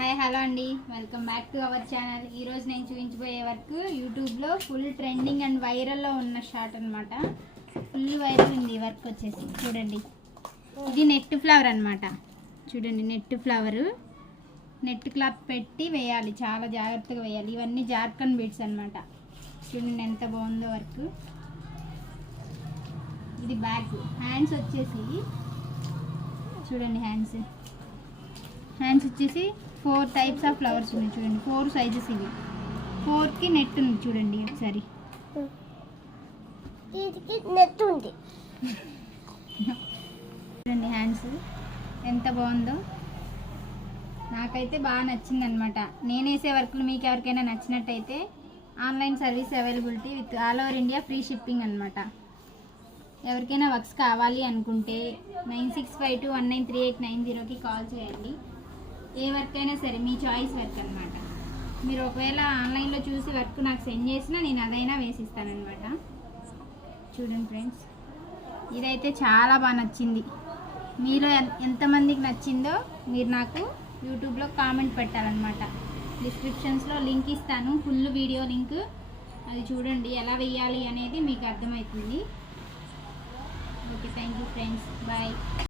Hi hello అండి, welcome back to our channel. ఈరోజు నేను చూపించబోయే వర్క్ యూట్యూబ్లో ఫుల్ ట్రెండింగ్ అండ్ వైరల్లో ఉన్న షార్ట్ అనమాట. ఫుల్ వైరల్ ఉంది ఈ వర్క్ వచ్చేసి. చూడండి, ఇది నెట్ ఫ్లవర్ అనమాట. చూడండి, నెట్ ఫ్లవరు నెట్ క్లాత్ పెట్టి వేయాలి, చాలా జాగ్రత్తగా వేయాలి. ఇవన్నీ జార్ఖండ్ బీడ్స్ అనమాట. చూడండి ఎంత బాగుందో వర్క్. ఇది బ్యాక్. హ్యాండ్స్ వచ్చేసి చూడండి, హ్యాండ్స్ వచ్చేసి 4 టైప్స్ ఆఫ్ ఫ్లవర్స్ ఉన్నాయి. చూడండి, 4 సైజెస్. ఇవి 4కి నెట్ ఉంది. చూడండి ఒకసారి, నెట్ ఉంది. చూడండి హ్యాండ్స్ ఎంత బాగుందో. నాకైతే బాగా నచ్చింది అనమాట. నేను వేసే వర్క్లు మీకు ఎవరికైనా నచ్చినట్టయితే online service availability with all over India, free shipping అనమాట. ఎవరికైనా వర్క్స్ కావాలి అనుకుంటే 9652193890కి కాల్ చేయండి. ఏ వర్క్ అయినా సరే మీ చాయిస్ వర్క్ అనమాట. మీరు ఒకవేళ ఆన్లైన్లో చూసి వర్క్ నాకు సెండ్ చేసినా నేను అదైనా వేసిస్తానమాట. చూడండి ఫ్రెండ్స్, ఇదైతే చాలా బాగా నచ్చింది. మీలో ఎంతమందికి నచ్చిందో మీరు నాకు యూట్యూబ్లో కామెంట్ పెట్టాలన్నమాట. డిస్క్రిప్షన్స్లో లింక్ ఇస్తాను, ఫుల్ వీడియో లింక్. అది చూడండి, ఎలా వేయాలి అనేది మీకు అర్థమవుతుంది. Okay, thank you friends, bye.